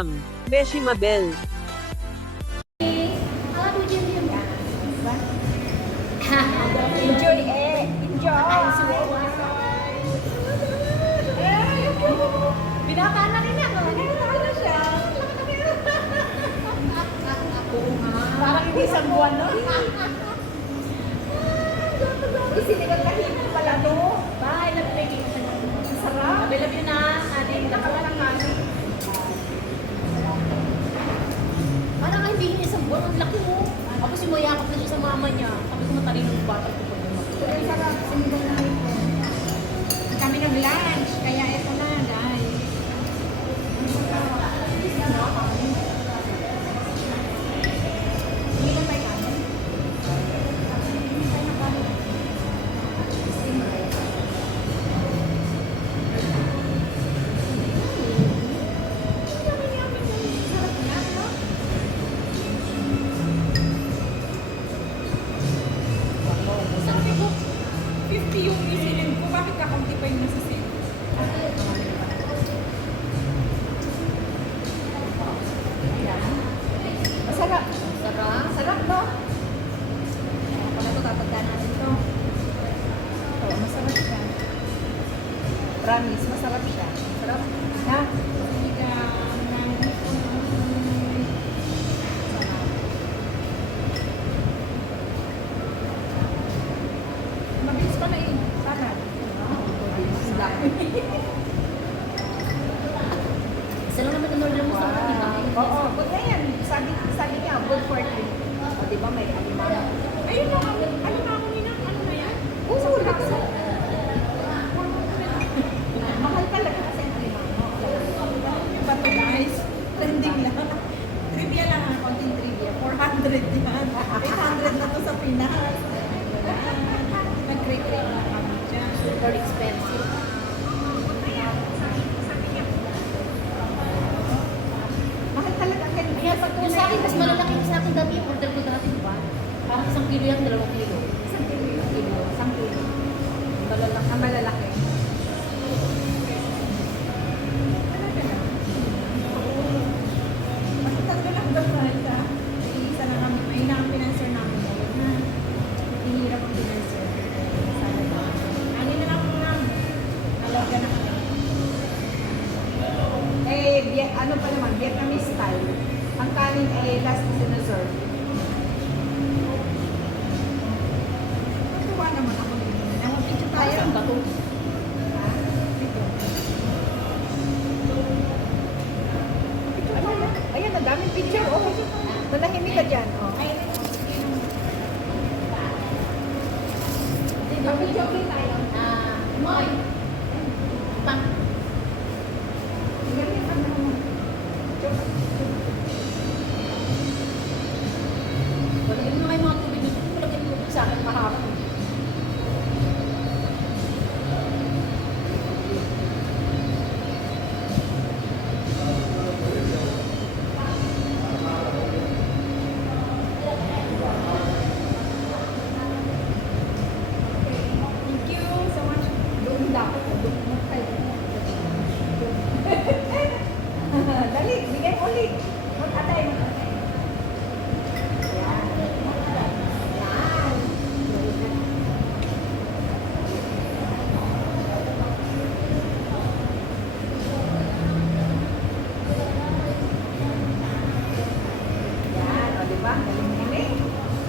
Welcome, Beshi Mabel. Enjoy eh! Enjoy! Binata na rin ako. Binata na siya. Parang hindi isang buwan, no? Isinigal na hipon pala, no? Bye, nag-play sa sarap. I love you na. Adik, nakalangan. Parang hindi niya isang buwan. Ang laki mo. Tapos yung mayakap na siya sa mama niya. Sabi ko matalino ng bata ko. Ang sarap. Sinigal na hipon. Kami nag-lunch. Kaya ito na, guys. Hindi na tayo kanin. Sabi ko, 50 yung isilin ko. Bakit kakaunti pa yung nasa sale? Masarap. Sarap? Sarap, no? Pala ito, tatagdaan natin ito. Oo, masarap siya. Promise, masarap siya. Sarap. Ha? Mabilis pa na yun. Sarap. Isa lang naman in-order mo sa mga diba? Oo, good na yan. Sabi niya, good for three. O, diba may alimango? Ayun lang, alimango nila. Ano na yan? Oo, lasa. Mahal talaga kasi ang alimango. Ba't guys? Trending lang. Trivia lang ang konting trivia. 400 yan. 800 na to sa Pinas. Nag-create na kami dyan. Super expensive. Mahal talaga. Kaya pag yung sa akin, mas malalaki sa akin dati yung order ko dati, diba? Parang 1 kilo yan, 2 kilo. 1 kilo. 1 kilo. Malalaki. Ang malalaki. Basta talaga lang daw mahal ka. Isa na kami. May na ang financer namin ngayon na. Hihirap ang financer. Sana ba? Ano na lang muna. Nalaga na kami. Ano pa naman, Vietnamese style. Ang kanin ay last sinaserve. Natuwa naman ako dito. Namapicture tayo. Saan ba ito? Dito. Ayan, ang daming picture. Oh, manahimik ka dyan. Oh. Picture ulit tayo. Moy. Pang. Lagyan mo na kayo mga tubig dito. Lagyan mo sa akin mahapon. Thank you so much. Doon dapat. Doon tayo. Dali, bigay mo ulit. Mag-atay. Yan, o diba? Galing-galing.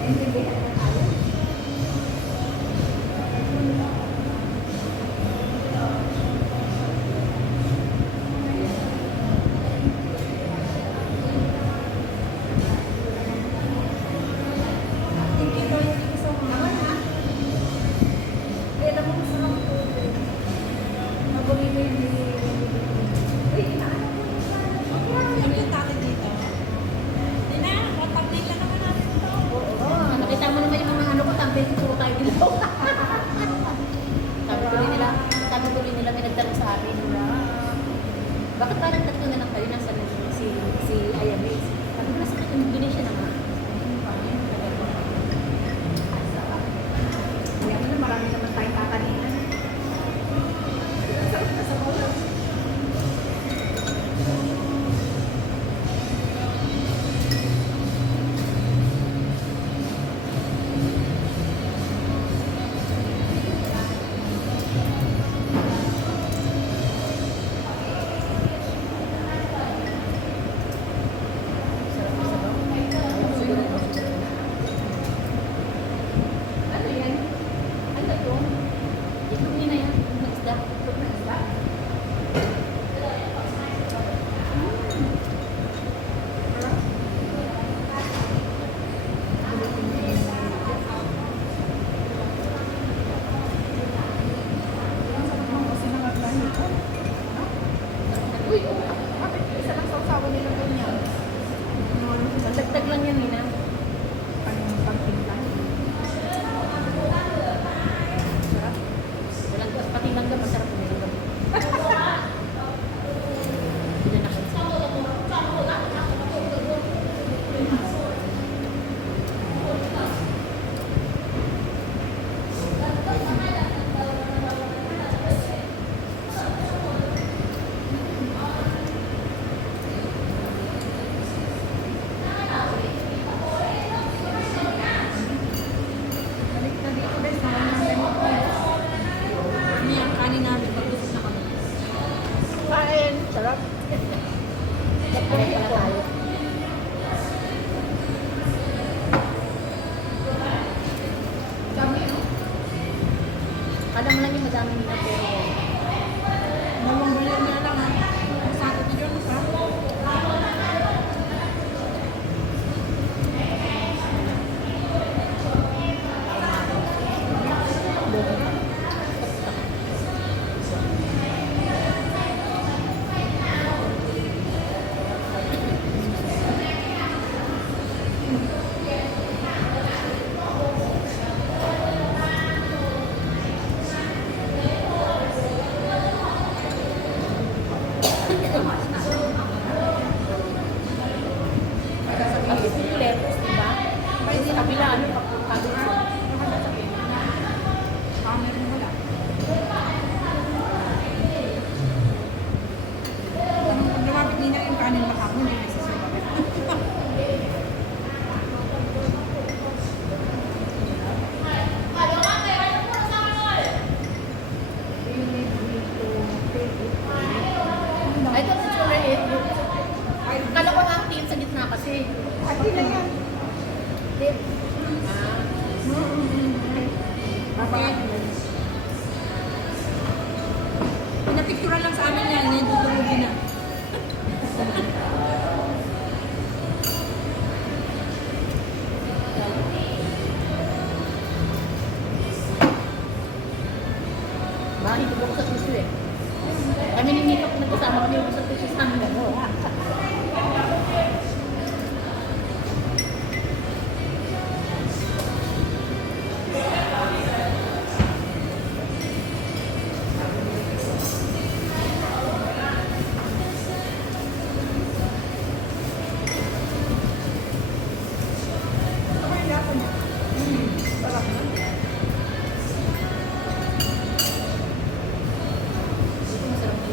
Naintindihan na tayo. Thank you, Lord. Thank you so much. Naman, ha? Kaya alam mo, gusto ng tubig. Nabumili ni... Uy, inaano ko yung ano yung tatay dito? Hindi na, matapin lang naman natin ito. Oo, nakita mo naman yung mga ano ko, tampin, puro tayo ginawa. Sabi tuloy nila may nagtanong sa akin. Bakit parang tatlo na lang kayo nasa si Ayamis? Sabi ko nasa Indonesia naman. Kaya na marami naman tayong kakaninan. Sarap na sa bola. Direct pala tayo. Dami, no? Alam mo lang yung madami nila pero Dalawang bilhin na lang, ha? Sa akin yun, ha? tapos yung lettuce, di ba? Kasi sa kabila, ano, kabila. Ah, meron wala. Pag lumapit nila yung kanin makamo, hindi may sasabagin. Ay, ito sa chula eh. Kala ko nga ang team sa gitna kasi. Ati na yan. Tip. Ah. Okay. Pinapicturan lang sa amin yan, yung tutulogin na. Mahigit ako sa sushi eh. Kami ni Mika, nagkasama kami sa sushi sa amin. Ano? Sarap na. Ito masarap din.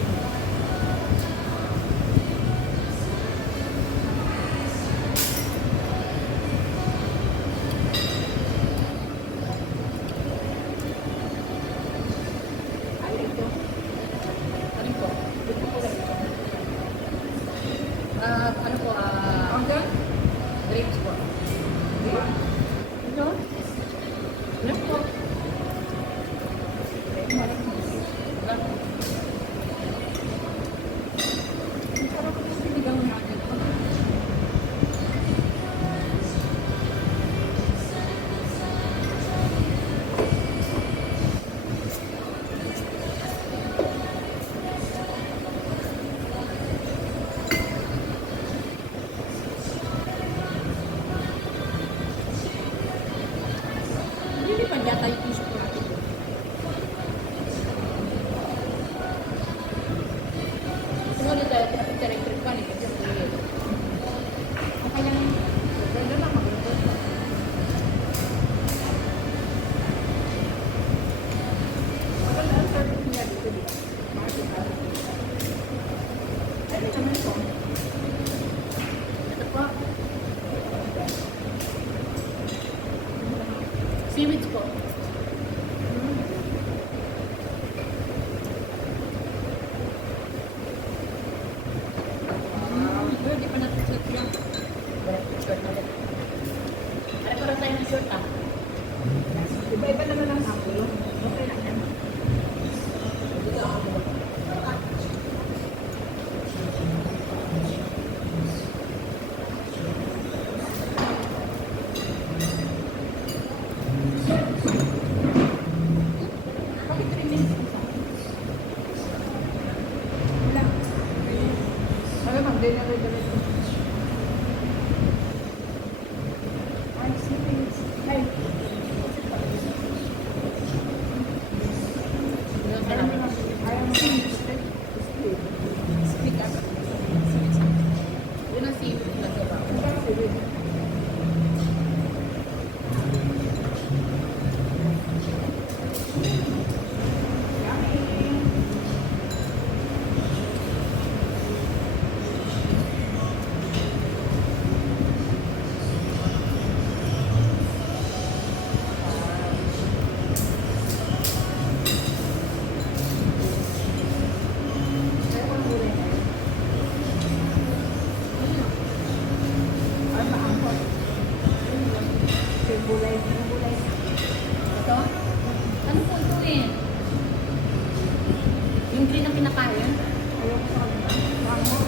green ang kinakain. Ayoko sa kanila. Bango.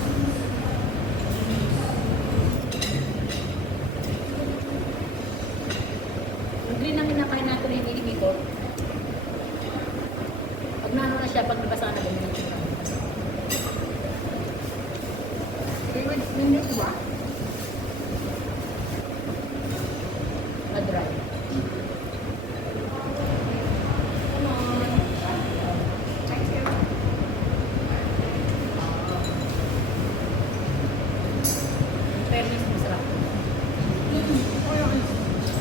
Yung green ang kinakain natin na hinihingi ko. Pag naano na siya, pag nabasa na ganyan. Favorite menu ba? Na-dry. Thank you. In fairness, masarap. Oh, yun.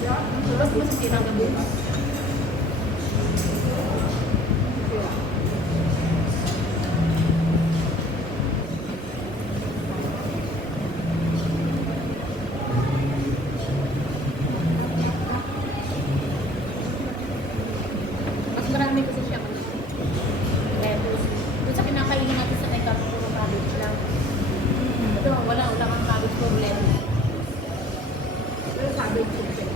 Yeah, ang sarap. Mas masasira ang gabi. Yeah. Mas marami kasi siya. Lettuce. Doon sa kinakainin natin sa kay puro cabbage lang. Ito, wala kang cabbage, puro lettuce. Pero sabi ko siya.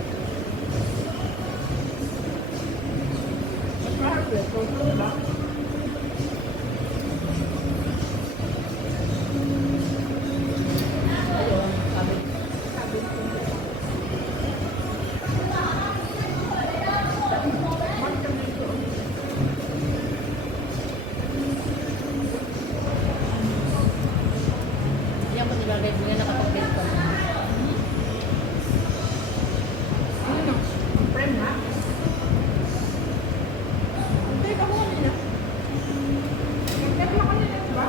Mas mahal ko. Kung ano ba? Ayun, cabbage. Sabi ko. Mahal ka nito. Yan ko nilagay mo yan, nakapag-bake ko. Ano? Friend ha? Hindi, ako kanina. Nag-tap na kanina, diba?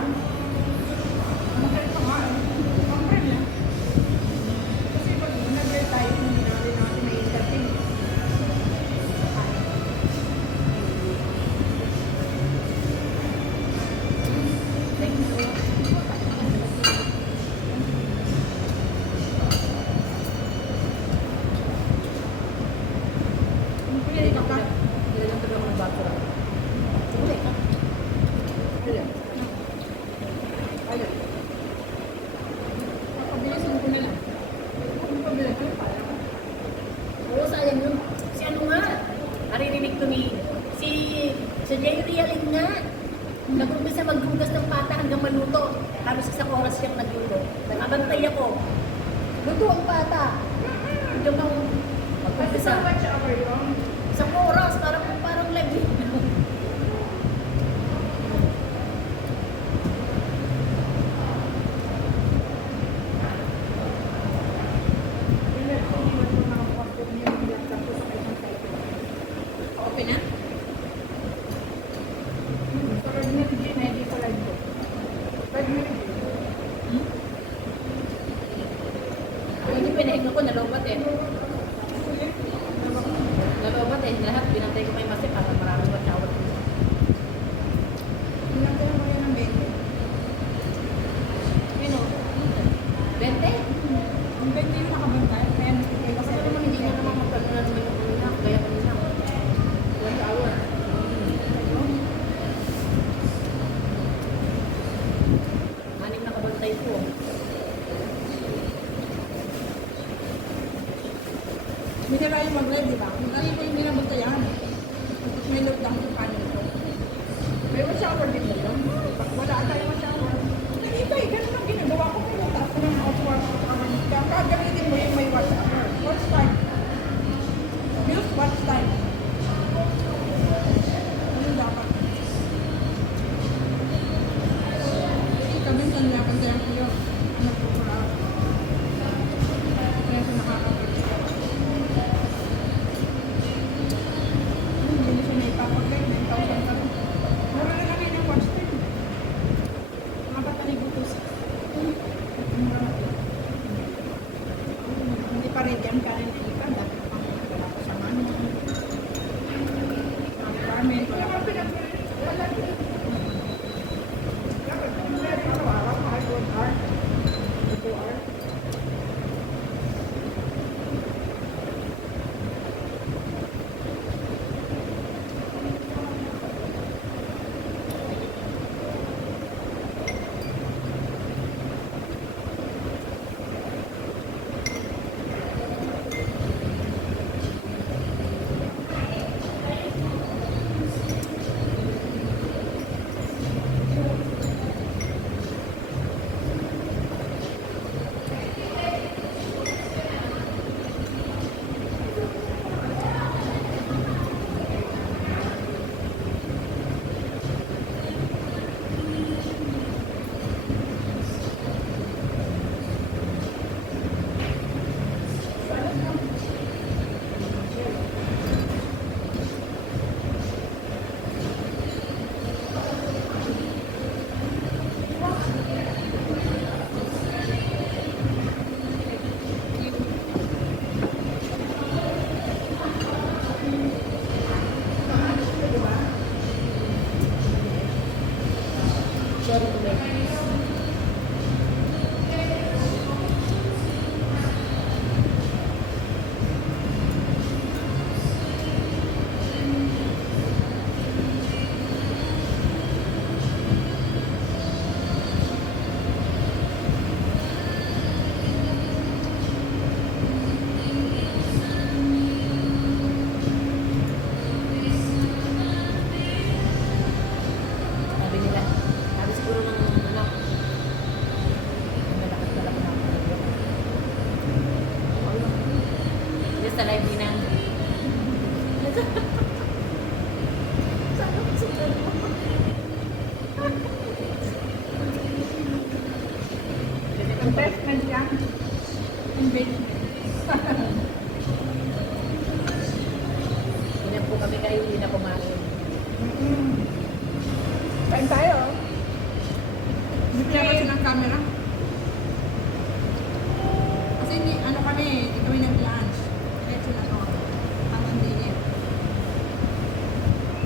Masarap pa nga eh. Ang friend eh. Kasi pag nag-break tayo, hindi natin may entertain. Thank you. Pili ka pa. Pili lang talaga ako ng bato. Pili ka. Ayun. Ayun. Pabilisin ko na lang. Kung pabilisin ko pala. Oo, sayang yun. Si ano nga, naririnig to ni, si Jay Realing nga. Nag-umpisa maghugas ng pata hanggang maluto. Halos isang oras siyang nagluto. Nag-abantay ako. Luto ang pata. Hanggang Kasi mag-umpisa. sa watch hour yun. Isang oras, parang lagi. Iniwan ko mga kwarto niya yung laptop ko sa isang site. Okay na? Sa red na hindi na hindi sa live ko. Red na hindi. Yung pinahinga ko, nalobat eh. Nalobat eh. Lahat, pinantay ko may masip para maraming watch-hour. Pinagdala mo yan ng 20. Pino? 20? Ang 20 yung nakabantay. Kaya nakikita Kasi sa naman hindi niya naman magkano naman yung kanina. Kaya kanina. 1 hour. Anim na kabantay ko. Minira yung mag-live, di ba? Kung ano yung binabantayan. Tapos may lockdown sa kanin ko. May watch hour din ba yun? Pag wala tayong watch hour. Hindi ba eh, ganun ang ginagawa ko. Pumunta ako ng outward sa kanin. Kaya gagamitin mo yung may watch hour. Watch time. Use watch time. Ano dapat? Kami sa nabantayan ko yun. Ano po para? Kaya sa nakakapagod. Hindi na siya naipapagay. 9,000 pa rin. Mura na lang yung watch time. Mga bata ni Butos. Hindi pa rin yan kanin na ipan. Dati pang wala ko sa mano. Ang ramen. Wala ka pinag-ulit. Wala ka. Dapat, araw-araw, kahit 1 hour. 2 hours. Sorry to make. Sabi nila, sabi siguro ng anak, ang malakas-malakas na ako. Just sa live din ang Investment yan. Hindi po kami kayo, hindi na kumain. Kain tayo. Hindi pinapos ng camera. Kasi hindi, ano kami, hindi kami nag-lunch. Diretso na to. Hanggang dinner.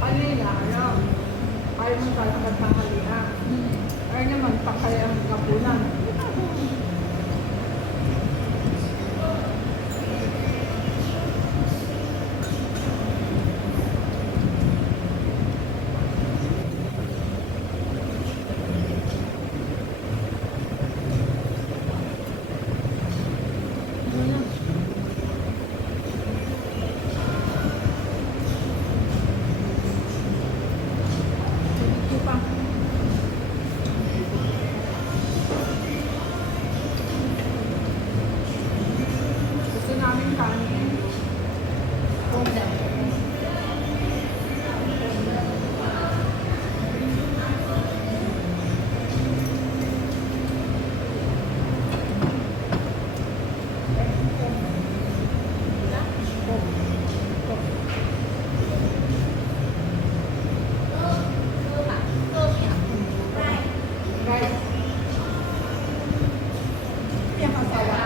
Kanina, ano? Ayaw mo tayo magtanghalian. Ayaw naman, pakaya ang kapunan. Ito pa. Gusto namin kanin. Right. Yang kasawa.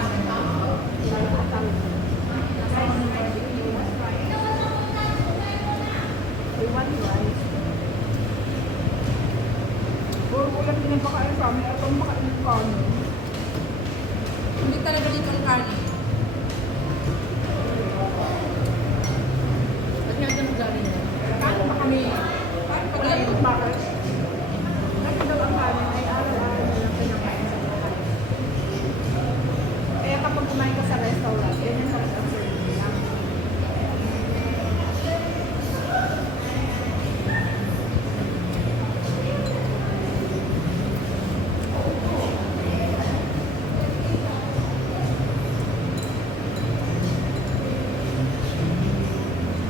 Iwan rice. Puro ulam din ang pakain sa amin. Ito ang pakain ng kanin. Hindi talaga dito ang kanin. Ba't nga ganun galing na? Kanin ba kami? Kanin pa tayo. Bakit? Kasi daw ang kanin ay araw-araw na lang pinakain sa bahay. Kaya kapag kumain ka sa restaurant, yan yung sarap ang serving nila.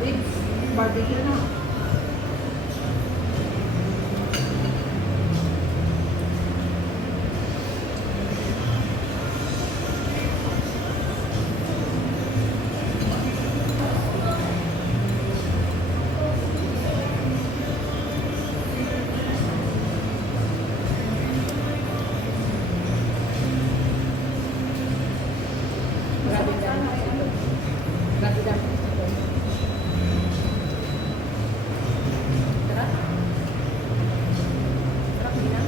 It's barbecue na. Grabe dami. Grabe dami. Sarap. Sarap din ah.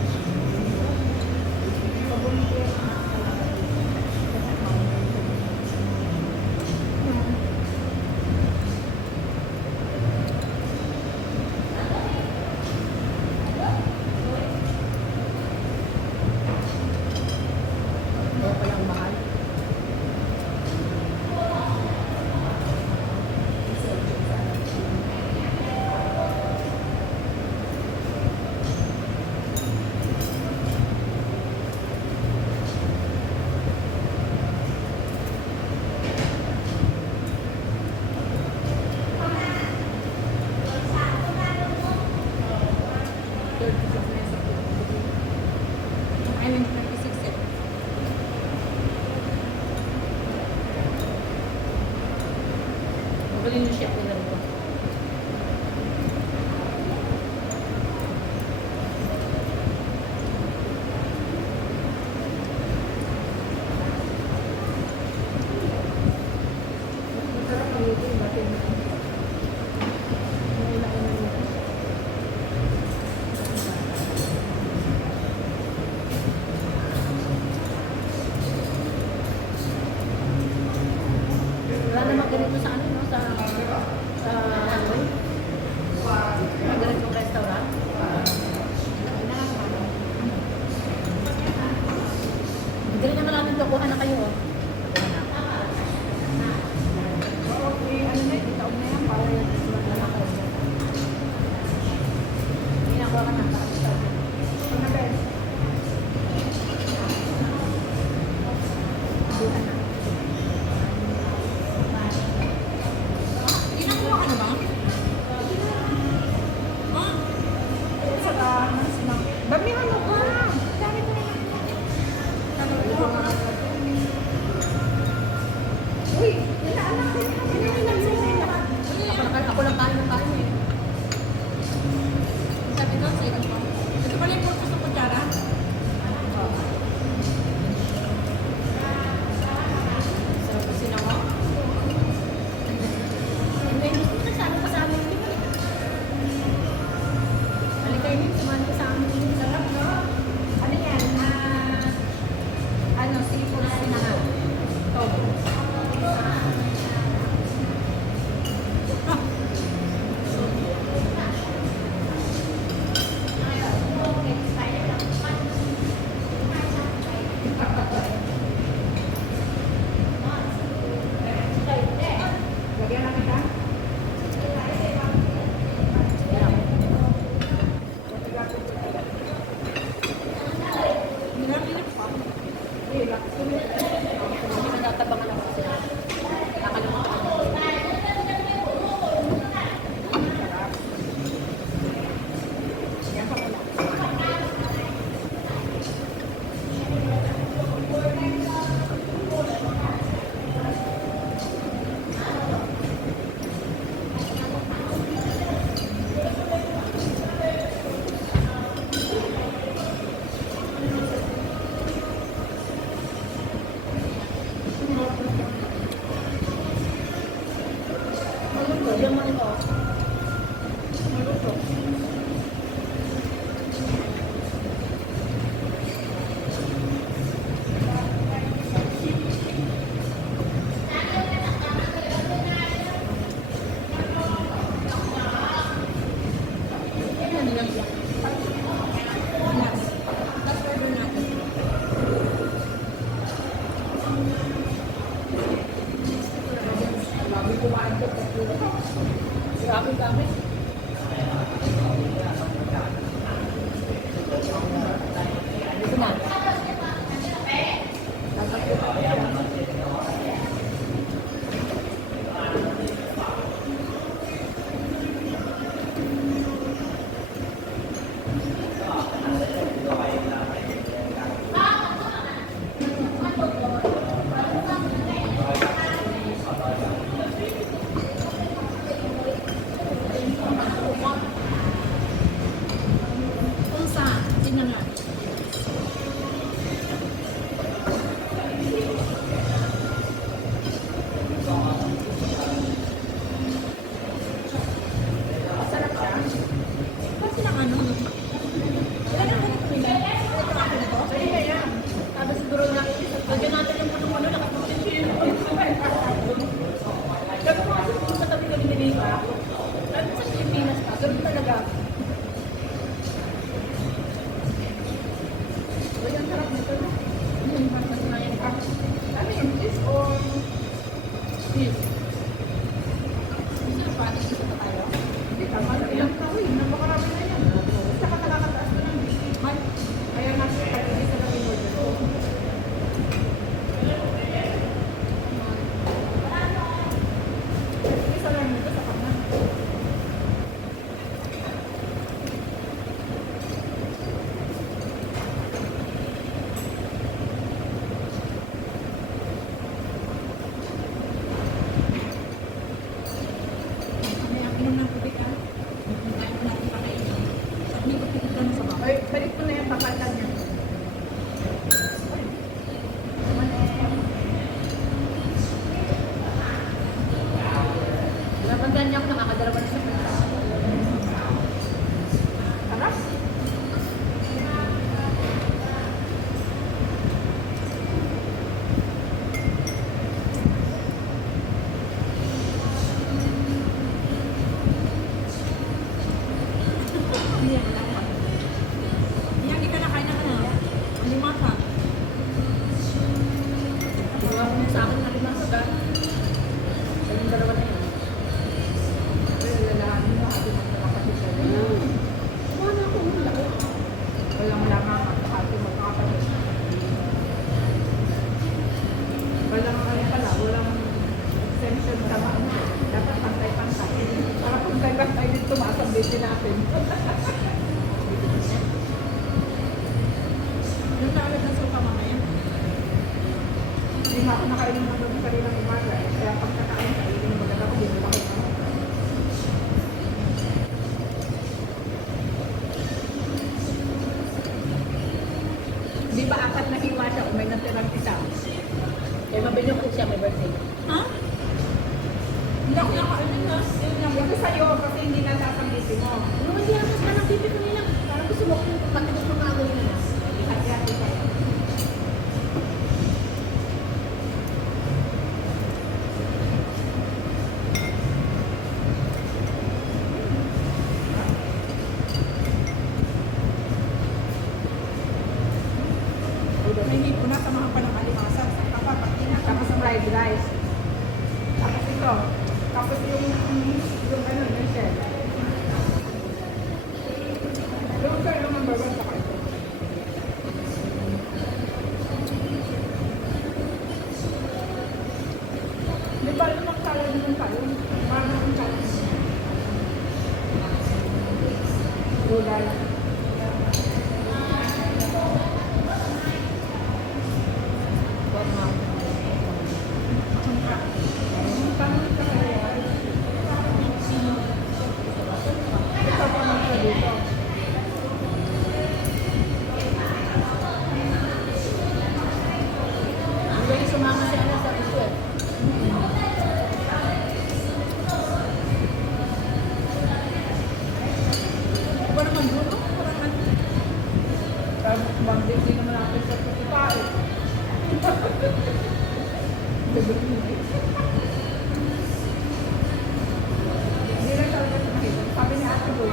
Kaya pala ang mahal. I mean, 26 eh. Magaling yung chef nila rito. Masarap ang luto yung batin. May laki ng luto. nito, kuha na kayo. Oh. Okay, ano na, itaog na yan para yung susunod na lang ako. Ginagawa ka na, para itaog. Ito na, guys. Bukan na. Ginagawa ka na ba? Saka, damihan mo pa. Dami ko na. Uy, inaanak ko na. Ako lang kain ng kain eh. Sabi ko, sige ko. Ito pala yung purpose ng kutsara? Sarap kasi nawa. Hindi, gusto ko nagsama ka sa amin. Halika yun, sumahan ka sa amin. Sarap, no? Ano yan? Ano, seafood sinangag. Togo. Lagyan na kita? Hirap pa. Hirap. Hindi na tatabangan ako sila. Nakalimutan ko. Sarap. Yan pa pala. Maluto, yan mo ito. Maluto. Yan lang yan. Last order natin. Grabe kumain ko. Grabe kami. Dito na. Kung saan? Tingnan nga. Masarap siya. Kasi lang ano, no? Wala na ko nito nila. Ito ako na to. Sige na yan. Sabi siguro na, lagyan natin yung puno-puno, nakatutin siya. Sabi ko kasi kung sa tabi kami nilili ka, sabi sa Pilipinas pa, ganun talaga. Uy, ang sarap nito. Ano yung mas na yan? Ano yung fish or fish? Isa pa, isa pa tayo. Hindi, tama na. Ilang tao yun. Napakarami na yan. Saka nakakataas ko ng man. Kaya nasa pag-isa lang yung order ko. Isa lang nito sa kanya. Kami ang inom ng tubig, ah. Kaya ko natin pakainin. At hindi ko pigilan sa baba. Ay, balik ko na yung pakatan niya. Napandan niya ako, nakakadalawa na sa pala. Sarap. Yan, di ka nakain na ka na. Ang limasa. Yung kalat ng sopa mamaya. Hindi nga ako nakain ng hanggang kaninang umaga eh. Kaya pagkakain ka, hindi mo maganda ko dito ako. Di ba apat na hiwa siya o may natirang isa? Kaya mabili ko siya may birthday. Ha? Hindi ako nakain na. Yun lang. Yung sa'yo kasi hindi nasasanggitin mo. Ano ba siya? Mas parang pipi ko nila. Parang gusto mo kung patigas mo mga agawin nila. Hati-hati sa'yo. May hindi ko na samahan pa ng alimasag. Sa kapag patinga. Tapos ang fried rice. Tapos ito. Tapos yung ano, yung shell. Yung shell yung number 1 saka ito. Di ba yung magsalad ng talong? Parang ang talong. Gulay. Ang galing sumama si Ana sa gusto eh. Iba naman doon, no? Parang ano. Tapos mag-date din naman natin sa pagkakain. Hindi lang talaga sa makita. Sabi ni Ate Boy,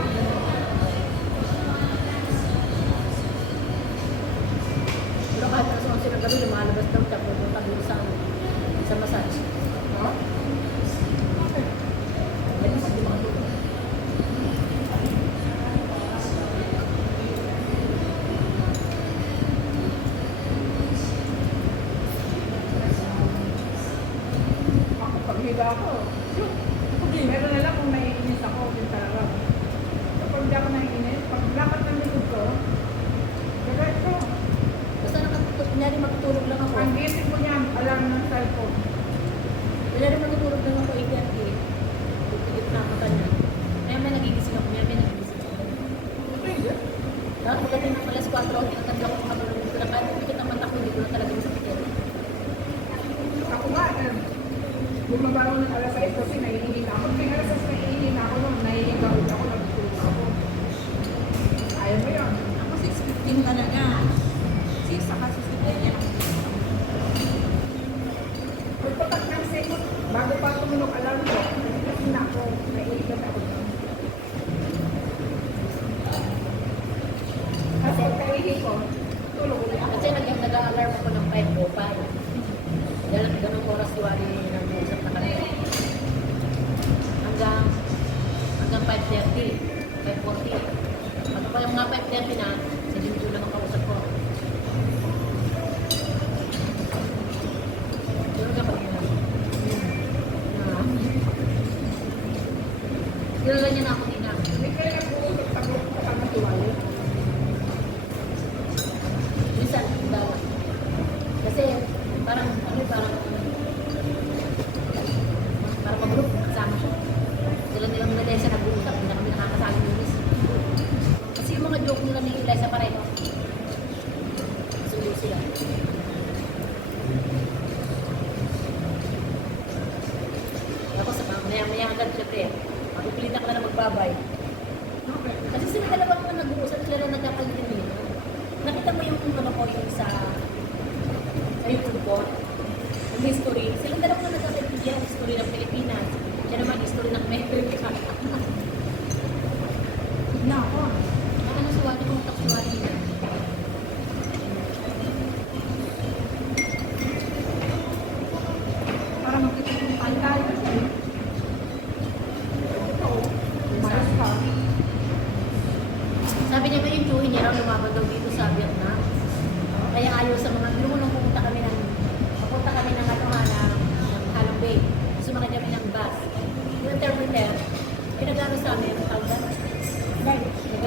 Pero kahit alas 11 ng gabi, lumalabas daw siya pupunta doon sa massage. ha? Ay, hindi makatulog. Ako paghiga ako. Yun. Meron na lang kung naiinis ako, yun talaga. Kapag hindi ako naiinis, pag lakad ng likod ko, gagawin ko. Basta kunyari matutulog lang ako. Ang gising ko niyan, alarm ng cellphone. Kunyari matutulog lang ako 8:30. Pagkikit na mata niya. Kaya may nagigising ako. Kaya may nagigising ako. Pwede. Tapos pagdating ng alas 4, tinatanda ko makatulog dito na kahit pikit ang mata ko, hindi ko na talaga masakit. Ako nga, bumaba ako ng alas 6 kasi naiingin ako. Pag alas 6 naiingin ako nun, naiingin ako, nagtulog ako. Ayaw mo yun. Ako 6:15 talaga. 6 saka 6:15 yan. Pagpatak ng 6, bago pa tumunog alarm ko, kasi na ako, naiingin ako. Kasi naiingin ko, tulog ulit ako. Kasi nag-alarm ako ng 5:05. Dahil ganong oras iwari nag-uusap na kami. Hanggang 5:30, 5:40. Pag pa yung mga 5:30 na, si Jinju na makausap ko. Tulog ka pag yun. Kilala niya na ako din na. Hindi kayo nag-uusap sa group ko kami tuwali. Minsan, bawat. Kasi parang mag-group, kasama siya. Sila nilang nila Eliza nag-uusap, hindi na kami nakakasali ng Liz. Kasi yung mga joke nila ni Eliza pareho. Sulo sila. Tapos maya-maya agad syempre, mapipilit ako na magbabay. Okay. Kasi sila dalawa naman nag-uusap, sila lang nagkakagitin. Nakita mo yung ano ko yung sa YouTube ko, yung history. Silang dalawa na nagkakagitin yung history ng Pilipinas. Siya naman history ng Amerika. Na ako. Ano suwati kong taksuwati na. Para magkikita tayo kasi. Ito, umayos ka. Sabi niya ba yung tsuhin niya raw lumaban daw dito sa Vietnam. Kaya ayaw sa mga, hindi mo nung pupunta kami ng Halong Bay. Sumakay kami ng bus. Yung interpreter, pinagano sa amin, ang tawag.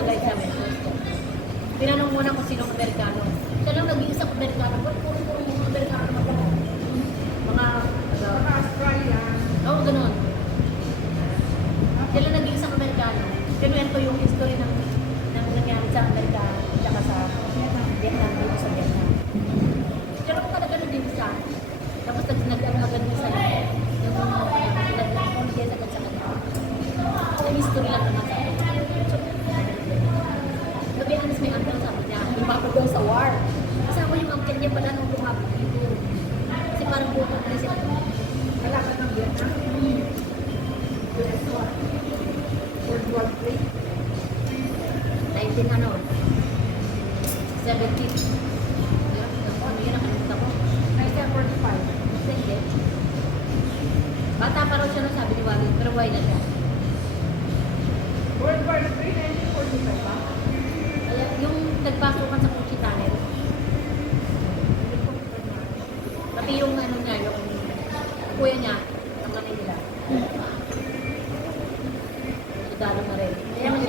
guys sa amin. Tinanong muna kung sinong Amerikano. Siya lang nag-iisang Amerikano. Puro mga Amerikano naman ako. Mga, Saka Australia. oo, ganun. Siya lang nag-iisang Amerikano. Kinuyan ko yung history ng nangyari sa Amerika at sa Vietnam, dito sa Vietnam. Siya lang talaga nag-iisa. Tapos nag-ano agad niya sa yung nag-apologize agad sa kanya. Yung history lang naman sa akin. To be honest, may uncle sabi niya, lumapag daw sa war. Kasama yung uncle niya pala nung lumapag dito. Kasi parang buto na sila. Kalaban ng Vietnam. US War. World War III. 19 ano? 70. Yun, ano yun, nakalimutan ko. 1945. Hindi. Bata pa raw siya nung sabi ni Wally, pero why na siya? World War III, 1945 ba? Kaya yung nagpasukan sa Puchi Tunnel, pati yung ano niya, yung kuya niya, ang Manila. Sudalo na rin. Kaya nga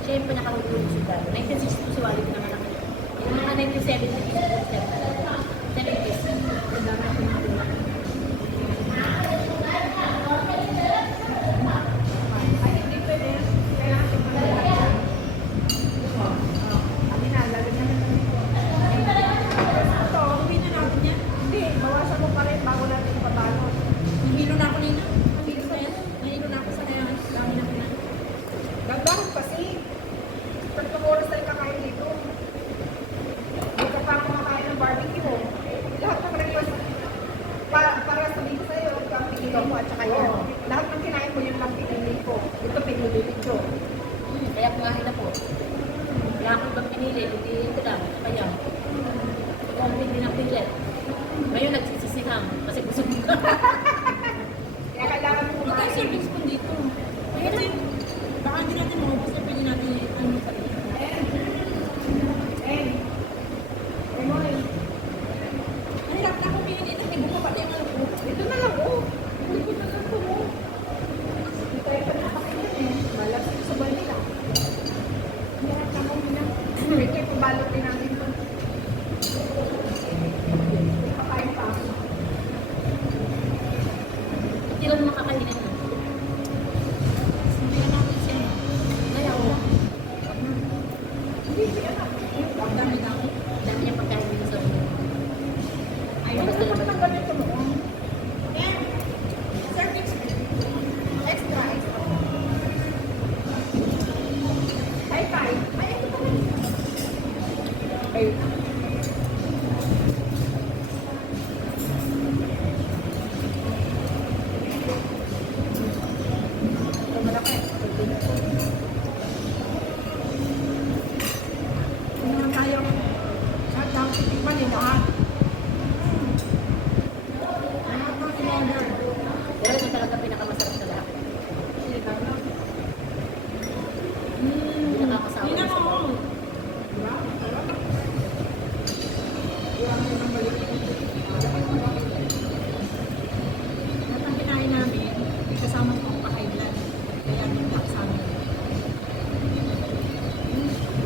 siya yung pinakahulog ng Sudalo. 1962 si Wally pinanganak. Yung mga 1970s, 70s. Sudalo na pinanganak. Ay, hindi pwede. Kailangan ito malalaman. Lagyan namin ng ito, hindi na natin yan. Hindi, bawasan mo pa rin bago natin ipabalot. Hihilo na ako nina. Hihilo na yan. Nahilo na ako sa kaya. Dami na pinag. Gagawin kasi. 3 oras tayo kakain dito. Hindi ka pa kumakain ng barbecue. Lahat ng request para sabihin ko sa'yo, ito ang pinili mo at saka yan. Lahat ng kinain mo, yun lang pinili ko. Ito pinili ko. Kaya kumain na po. Wala akong ibang pinili, hindi ito lang. Kaya, ito ang pinili ng pilit. Ngayon nagsisisihang kasi busog ka. Kaya kailangan mo Ito yung kumain. service ko dito. Kasi baka hindi natin maubos na pwede natin ano sa iyo. Umoy. Ang hirap na akong pinili na hindi ko pa yung ano ko. Ito na lang, oh. Hindi ko na lang ito, oh. Hindi tayo pa nakakain eh. Malapit sa balila. Lahat na kong binang. Wait, kayo pabalot din natin ito. Pakain pa ako. Hindi lang makakainin na. Hindi na natin siya. Kaya ako, Hindi siya na. Ang dami na ako. dami niya pagkain dito sa mga. Ayun, Basta naman ng ganito mo. Service. Extra, extra. Ay, tay. Ay, ito pa rin. Ay. Ito malaki. Ano naman tayo? Lahat ng titikman ni lahat. Lahat ng in-order. Pero ito talaga pinakamasarap sa lahat. Hindi nakakasawa. Hindi na ako. Diba? Iwan mo ng maliit. At ang kinain namin, may kasama ko ang pakailan. Kaya nagdak sa amin.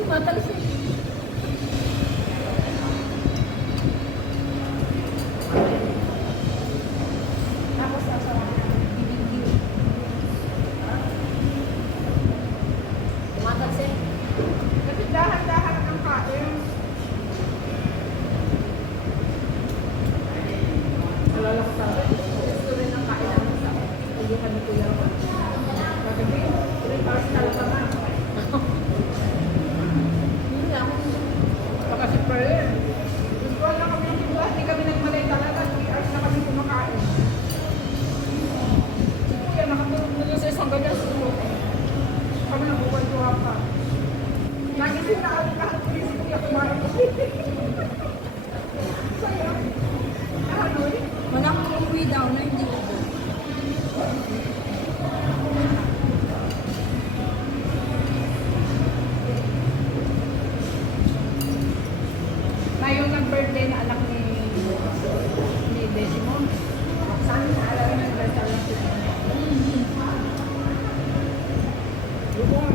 Matalas eh. Tapos sa bibigil. Matalas eh. Kasi dahan-dahan ang kain. Alala ko sa akin. Gusto rin ang kain namin sa hindi kami kuya ko. Kagabi, 3 hours na lang naman. Yun nga. Baka si Pearl. Gusto lang kami ng iba. Hindi kami nagmalay talaga. 3 hours na kami kumakain. Si Kuya nakatulog na doon sa isang ganyan sa tulog. Kami nagkukwento pa. Nagising na ako lahat ko yung si Kuya kumain. Saya. Nakanoy. Walang umuwi daw na hindi ko. Ngayon nag-birthday na anak ni Desimo. Saan na alam na nag-birthday lang si Desimo. Lubong.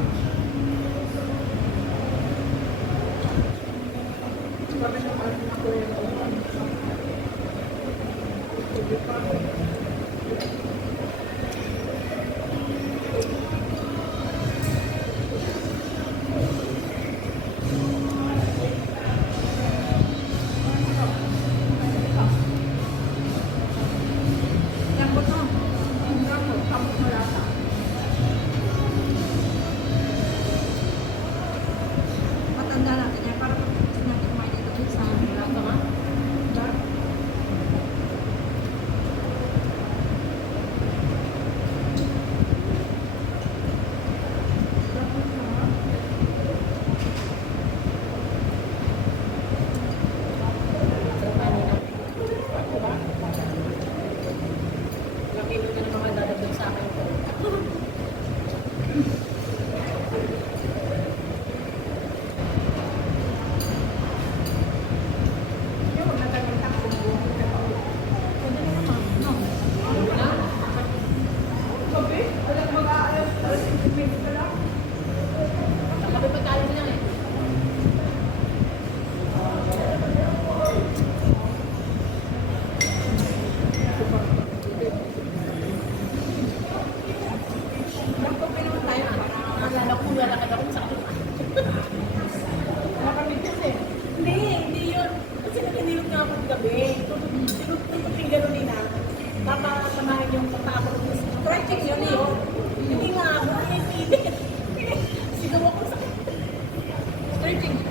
Searching.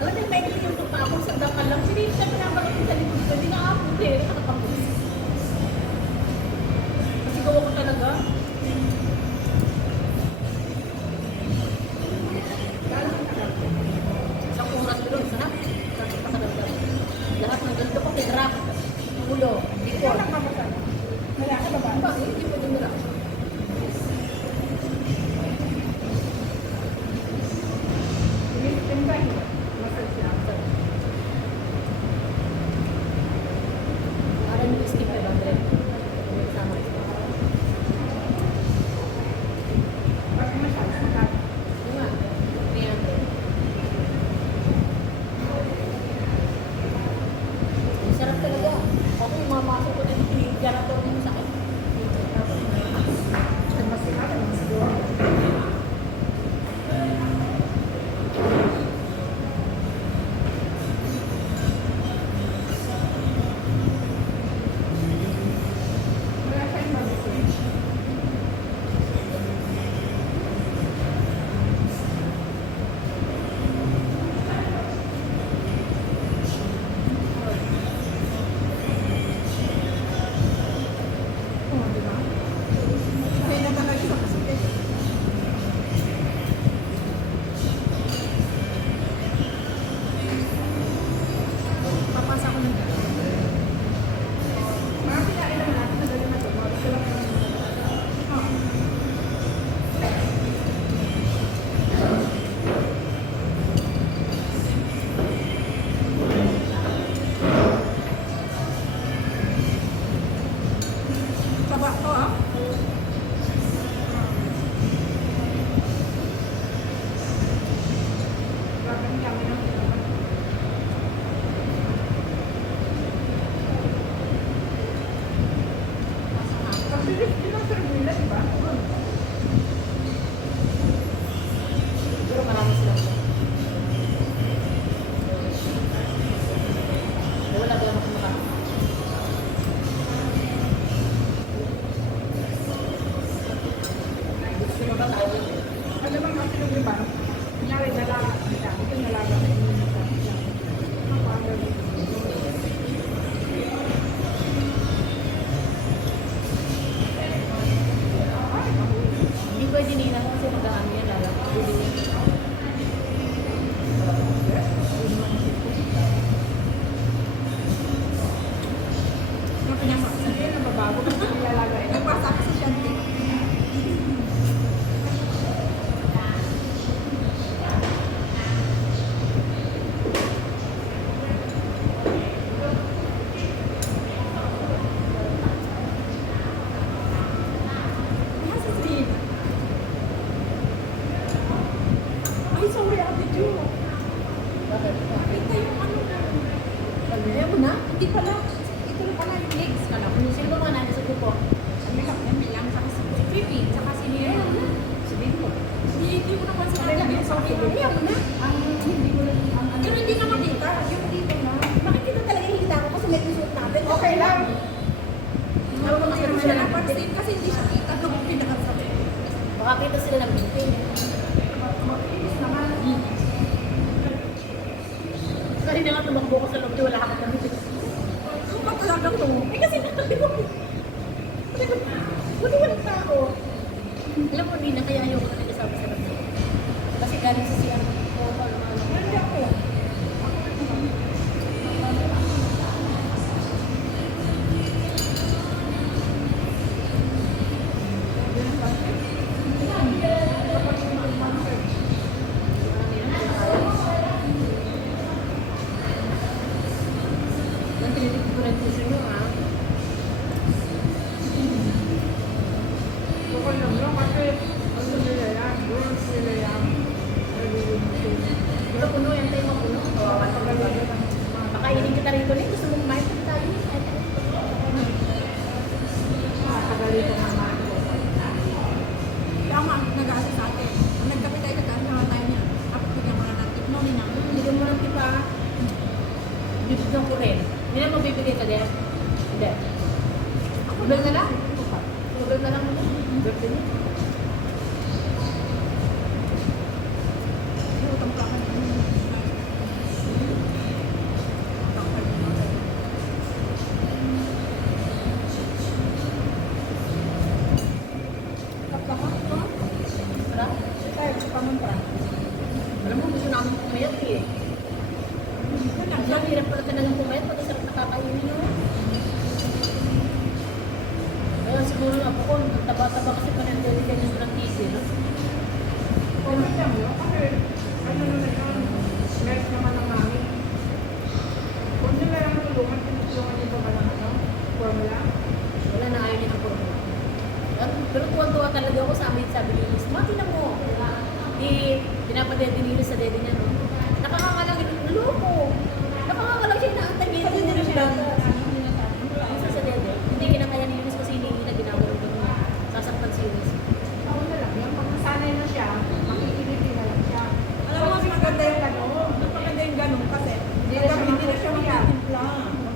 Alam mo, may yung papakong sa daka lang. Sinip siya pinapakong sa likod ko. Hindi nakapot eh. Nakapagod. Kasi gawa ko talaga. Isang oras ko doon. Sarap. Sarap pakiramdam. Lahat ng ganito ko pinrap. Ulo. Ikaw Likod. lang mamasal. Wala ka ba ba? Bakit? Hindi mo dinurap. Yung ba? Masal siya. Parang yung skip 500. Sama ito. Pag masal, masal. Yung nga. 300. Ang sarap talaga. Ako yung mamasok ko din yung garator mo sa akin. Ang masinap, ang masiguro. Wala kayong mag-change. Oo, di ba? Kaya na talaga sa kasikit. Papasa ko ng Mga kinain naman natin, madali na ito. Mga gusto lang naman. Oo. Taba to ah. Grabe ang yummy ng taba. Actually, pinaserve nila, di ba? siguro marami silang wala ba naman kumakain? Gusto mo ba tayo? Ano bang kasi yung iba? Kunyari, nalaga ka nila. Ito nalaga ka nila. Ako, ano yun? Hindi pwede nila kasi mag-aano yan lalo. Yung pinasaksan yun, nababago kasi nilalaga yun. Nagpasa kasi siya din. Yes, it's deep. Ay, sorry, Ate Ju. Bakit? Nakita yung ano na. Ayaw mo na? Hindi pala. Ito na pala yung legs ka na. Sino ba mga nani sa grupo? Ang lang yan, bilang sa si Pipi, saka si Nero. Sabihin mo. Hindi mo naman sa kanya. Ayaw mo na. Hindi ko lang ang ano. Pero hindi na makita. Yung dito na. Makikita talaga yung hita ko kasi may result natin. Okay lang. Ano ba Pero kasi siya sila na pansin kasi hindi siya kita nung pinakasabi. Baka kita sila ng bintin. Makinis naman. Kasi na nga tumakbo ko sa loob, di wala ka ng bintin. Ano ba talaga to? Eh kasi nakali ko. Buti walang tao. Alam mo, Nina, kaya ayoko na nagkasama sa loob. Kasi galing sa siya. Hindi ako. Nang tinitig ko rin puso nyo, ha? Okay lang lang kasi ano nila yan, rules nila yan. Ito puno, yan tayo mapuno. Pakainin kita rito rin. Gusto mo kumain pa tayo. Nakakagalitan naman. Kaya nga, nag-aasal sa atin. Ang nagkape tayo, nag-aasal tayo niya. Tapos bigyan mo na natin. No, nina. Hindi mo lang tipa. Bibigyan ko rin. Hindi na magbibigay ka din. Hindi. Ubel na lang. Ubel na lang mo. Birthday niya. tayo, pamunta. Alam mo, gusto namin pumayat eh. Ang hirap pala talagang pumayat pag isang nakakainin mo. Kaya siguro ako ko, ang taba-taba kasi pa ng delicacies ng TV, no? Comment lang yun. Kasi, ano naman yun, guys naman ng mami. Huwag nyo na lang tulungan, tinutulungan nyo ba ng ano, formula? Wala na ayaw nito formula. Pero tuwan-tuwa talaga ako sa amin, sabi ni Liz, mati na mo. Pinapadede ni Liz sa dede niya, no? Nakakangalang, loko. Nakakangalang siya, inaantay niya. Hindi na siya. Isa sa dede, hindi kinakaya ni Liz kasi hindi na ginagawa ko niya. Sasaktan si Liz. Ako na lang yan. Pag nasanay na siya, makikiliti na lang siya. Alam mo, mas maganda yung gano'n. Mas maganda yung gano'n kasi Hindi na siya magtitimpla. magtitimpla.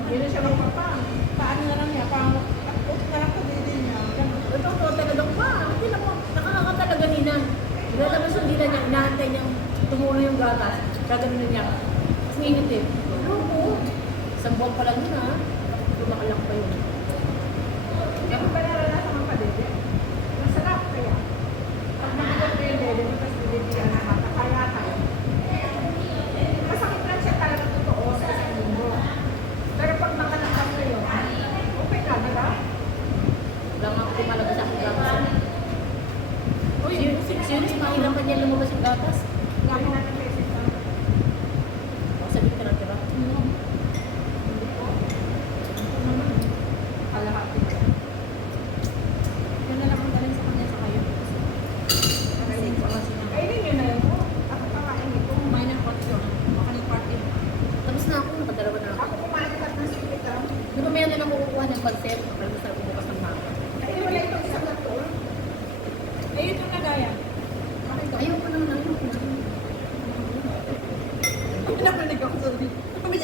Hindi na siya magpapang. Paano na lang niya? Parang takot na lang sa dede niya. Ganun. Ito, talagang pa. Hindi na mo, nakakakatalaga nina. Lalabas yung dila niya, inaantay niyang tumulo yung gatas. Gaganon niya. Tapos nginit eh. Loko. Isang buwan pa lang yun ha. Lumakalak pa yun. Hindi mo ba naranasan ang padede? Masarap kaya. Pag nabigat mo yung dede mo, tapos nilitiyan na bata, kaya tayo. Masakit lang siya talaga totoo sa isang linggo. Pero pag nakalakas na yun, okay na, di ba? Wala nga ako kumalaga sa aking gatas. Uy, serious, mahirapan niya lumabas yung gatas. Dami natin beses na. Sabit ka na, diba? Hindi ko. Ito naman. Kalahati pa. Yun na lang ang galing sa kanya sa kayo. Kasi yung mga sinama. Kainin nyo na yun po. Ako kakain ito. Kumain ng kotse. Baka ng party. Tapos na ako, nakadalawa na ako. Ako kumain lahat ng sipit lang. Di ba may ano na makukuha ng pansel? Pero masarap bukas ng maka. Kainin mo na itong isang lato. Eh, ito na gaya. Ayaw ko naman, ayaw ko naman. Pinapanig ako sa sabi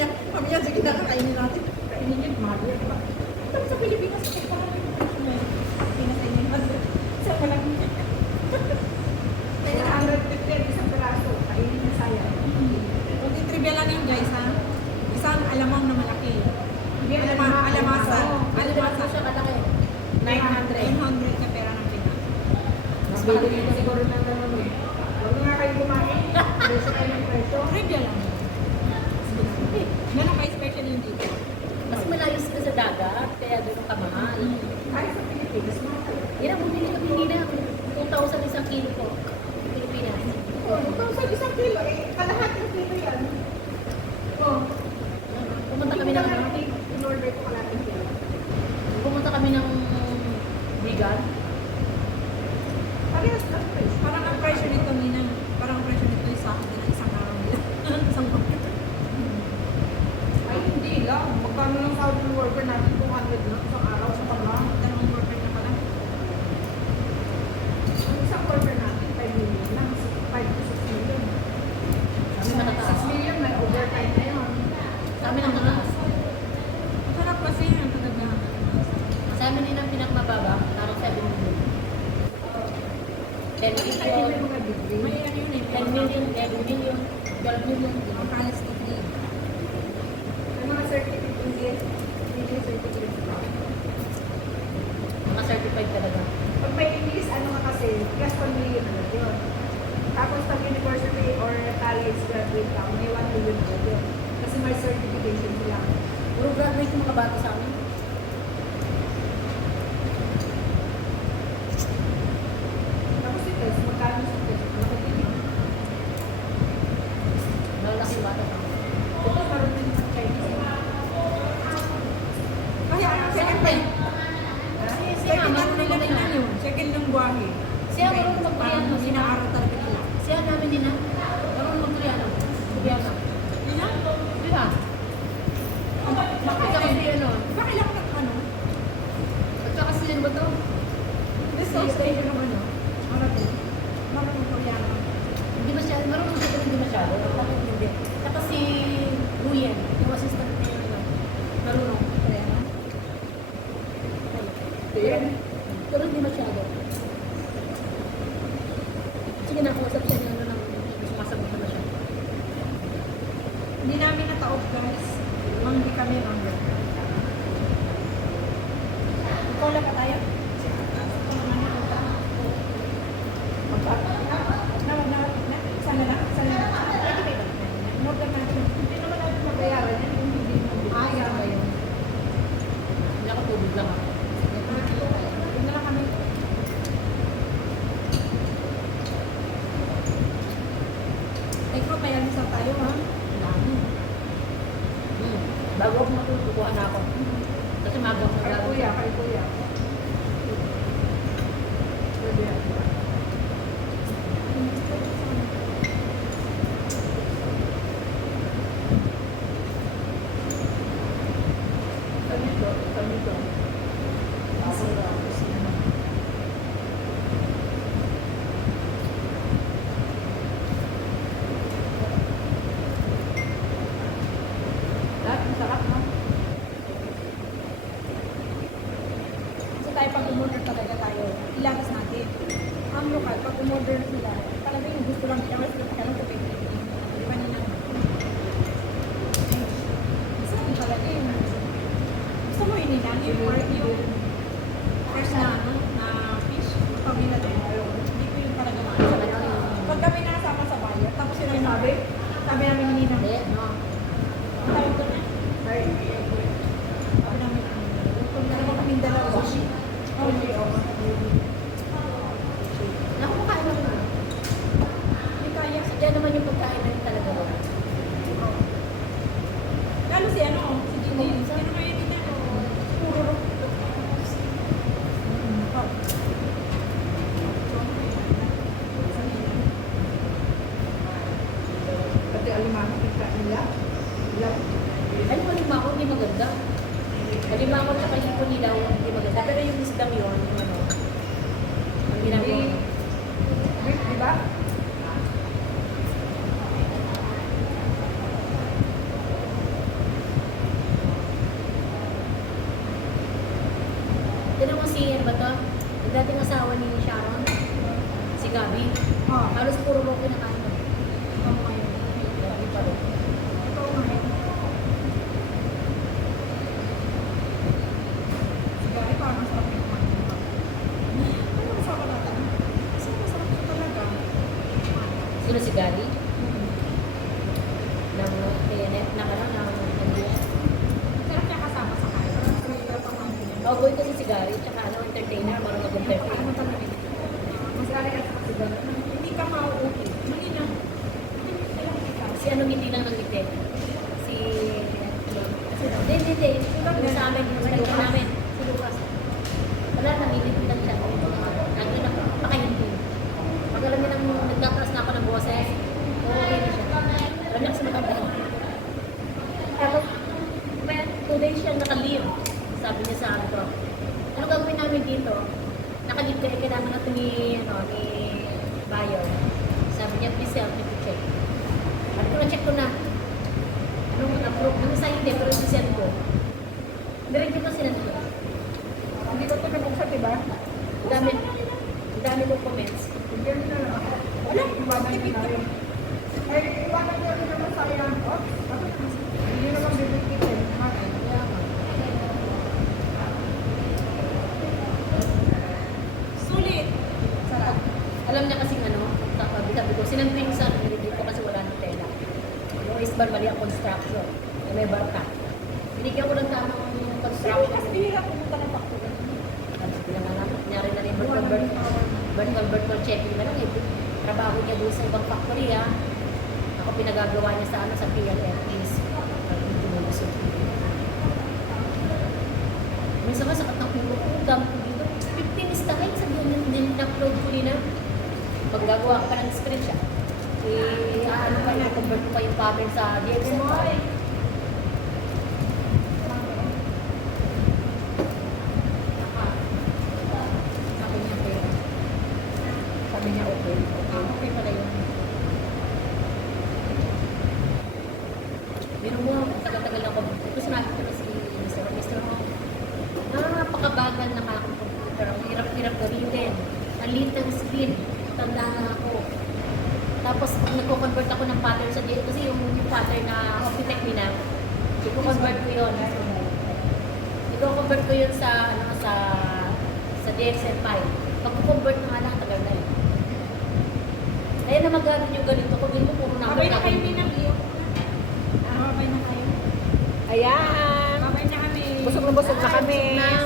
niya, sige na, kakainin natin. Kainin yun, mahal yan. Sabi sa Pilipinas, kasi parang yung Pilipinas ay may mahal. Sa walang Kaya 150 isang peraso. Kainin na sayang. Kunti trivia lang yun guys ha. Isang alamang na malaki. Alamasa. Alamasa siya kalaki. 900. 900 ka pera ng Pinas. Mas Bili malaki na siguro ng ganun eh. Huwag na nga kayo kumain. Presyo kayo ng presyo. Trivia lang. Meron kayo special yung dito. Mas malayo sila sa dagat, kaya doon ang kamahal. Kahit sa Pilipinas, mahal. Yan ang bumili kami nila. 2,000 isang kilo po. Pilipinas. Oh, ito sa isang kilo eh. Kalahati ng kilo yan. Oh. Pumunta kami ng In-order ko kalahati kilo. pumunta kami ng vegan. Parehas lang presyo. Parang ang presyo nito, Nina. Parang ang presyo nito yung sa akin na isang araw nila. Isang buwan. Ay, hindi lang. Magkano ng Saudi worker natin 200 lang isang araw sa paglang. Dalawang worker na pala. Ang isang worker natin, 5 million lang. 5 to 6 million. Kami matataas. 6 million, may overtime na yun. Sa amin ang mataas. Masarap kasi yung talaga. Sa amin din ang pinakamababa, parang 7 million. 10 Ay, hindi million, may mga degree. May ano yun eh. 10 million, 11 million, 12 million. Ang college degree. May mga certificate, hindi certificate pa. Mga certified talaga. Pag may English, ano ka kasi, plus 1 million agad yun. Tapos pag university or college graduate ka, may 1 million agad yun. Kasi may certification sila. Puro graduate yung mga bata sa amin. Tapos si test, magkano sa test? Makatingin. Malalaki yung bata sa amin. Ito, marunong sa Chinese. Kaya ang second time. Second ano nila nila yun. Second yung buwahi. Siya marunong mag-Koreano. Parang inaaral talaga nila. Siya namin din na. Marunong mag-Koreano. Koreano. Yun lang. Di ba? At saka si ano. Diba kailangan ng ano? At saka si ano ba to? This is stage ng ano? Marathon. Marathon Koreano. Hindi masyado. Marunong siya pero hindi masyado. Bakit hindi? Saka si Nguyen. Yung assistant niya yun. Ano. Marunong. Koreano. Pero hindi masyado. Sige na, kausap siya niya lang. Sumasagot na siya. Hindi namin nataob guys. Hindi kami mangga. Ikaw lang pa tayo? Almusal tayo ha. Bago ako matutukuha na ako. Kasi maga ako Kay kuya, kay kuya. Pwede yan. Ganito, ganito. Lahat masarap, no? Kasi tayo pag umorder talaga tayo, ilagas natin. Ang lokal, pag umorder sila, talaga yung gusto lang sila, mas gusto lang sa pwede. Di ba nila? Masarap talaga yun. Gusto mo yun nila? Yung fresh na, ano, na fish, pamila din. Hindi ko yun talaga maano. Pag kami nakasama sa buyer, tapos yun ang sabi namin ni Nina, Hindi, no? ang tawag doon na? Sabi namin, kung dalawa kaming dalawa. Sushi. Oh, Naku, makain ako na. hindi kaya. Sadya naman yung pagkain na yun talaga. Lalo si ano, si Gigi. Ano kaya din ano? Puro. Pati alimango kita nila. Ilang. Ano mo lima ako, hindi maganda. Lima ako tsaka hipon nila, hindi maganda. Pero yung isdang yun, yung ano, ang ginagawa. Beef, di ba? Tinan mo si, ano ba to? Yung dating asawa ni Sharon, si Gabi. Oh, Halos puro mo kinakain mo. oh, ngayon. Gabi pa rin. Ito ngayon. Sigari, parang masarap yung kumain. Ano masarap natin? Kasi masarap ito talaga. Sino si Gabi? Ng TNF, ng ano, ng NBS. Sarap niya kasama sa kain. Sarap ang kumain niya. Oh, boy kasi si Gabi, tsaka ano, entertainer, marunong Ano mag-entertain. talaga ito? Mas gano'n ka sa sigara. Hindi ka mauuwi. Hindi na. Hindi lang kita. Si ano ngiti lang ng ngiti? Si... Hindi. Yung sa amin, yung sa lupa namin. Si Lucas. Wala, nangingiti lang siya. Lagi na pakahindi. Pag alam niya nang nagtataas na ako ng boses, okay na siya. Alam niya kasi matanda. Tapos, may 2 days siya naka-leave. Sabi niya sa akin to, ano gagawin namin dito? Naka-leave ka, kailangan natin ni buyer. Sabi niya, please help me to check. At kung na-check ko na, anong approve? Yung isa hindi, pero yung send ko. Diretso ko sinend ko. Hindi ko ito nabuksan, di ba? Ang dami kong comments. Bigyan mo na lang ako. Wala, iwanan nyo na rin. Ay, iwanan nyo rin naman sayang. Oh, hindi naman bibigyan. Kaya nga. Sulit. Sarap. Alam niya kasing ano, sabi ko, sinend ko yung sa nilibig ko kasi wala ng tela. Yung isbar mali ang construction. May barka. Binigyan ko ng tamang Pero construction. mas bihira pumunta ng factory. Tapos pinanganak, nyari na rin virtual checking na lang eh. Trabaho niya doon sa ibang factory ah. Ako pinagagawa niya sa ano sa PLF is minsan nga sakit ng ulo ko, dami ko dito. 15 is tayo, sabihin niya, din-upload ko nila. Pag gagawa ka pa ng screenshot, ano pa niya, convert ko pa yung pattern sa DXL file. Sabi niya, okay. Sabi niya, okay. Okay pala yun. Biro mo, tagal-tagal ako. Ito sinabi ko na si Mr. Ho. Napakabagal na akong computer. Ang hirap-hirap gawin. Ang liit ng screen. Tanda na ako. Tapos, pag nagko-convert ako ng pattern sa DXL, kasi yung pattern na Optitech Minam, i-convert ko yun. I-convert ko yun sa, ano, sa DXL file. Pag-convert na nga lang, tagal na yun. Kaya na magagamit yung ganito, pag yun mo puro number Babay na kayo, Minang. Babay na kayo. Ayan! Babay na kami. Busog na kami. Busog na.